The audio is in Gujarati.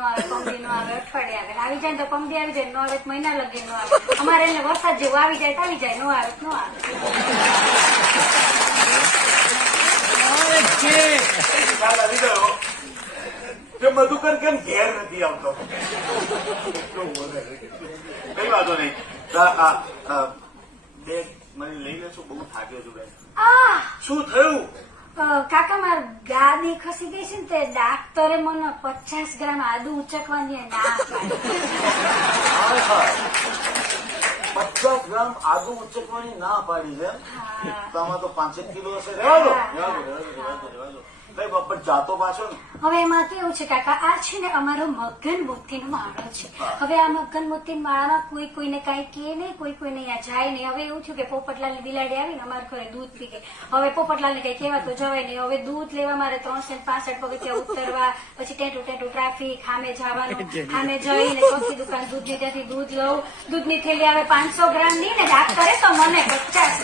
નો આવે પમદી નો આવે અઠવાડિયે આવે. આવી જાય તો પમદી આવી જાય નો આવે મહિના લગી નો આવે. અમારે એને વરસાદ જેવું આવી જાય તો આવી જાય નો આવે નો આવે. મધુકર કેમ ઘેર નથી આવતો. કઈ વાંધો નહીં. મને લઈ લેશો બહુ થાક્યો છું બેન. આ! શું થયું? કાકા માર ગાદી ખસી ગઈ છે ને તે ડાક્ટરે મને પચાસ ગ્રામ આદુ ઉચકવાની ના. પચાસ ગ્રામ આદુ ઉચકવાની ના પાડી છે હા. તો પાંચેક કિલો હશે રહેવા દો રહેવા દો રહેવા દો રહેવા દો ને. હવે એમાં કેવું છે કાકા આ છે ને અમારો મગન મોતીનો માળો છે. હવે આ મગન મોતી માળામાં કોઈ કોઈને કઈ કે નહીં કોઈ કોઈને અહીંયા જાય નહીં. હવે એવું થયું કે પોપટલાલની બિલાડી આવીને અમારા ઘરે દૂધ પી ગઈ. હવે પોપટલાલને કઈ કહેવા તો જવાય નહીં. હવે દૂધ લેવા મારે ત્રણસો પાસઠ પગથિયા ઉતરવા પછી ટેટું ટેટું ટ્રાફિક સામે જવાનું સામે જઈને ચોથી દુકાન દૂધની ત્યાંથી દૂધ લઉં. દૂધની થેલી આવે પાંચસો ગ્રામની ને ડાક્ટરે તો મને પચાસ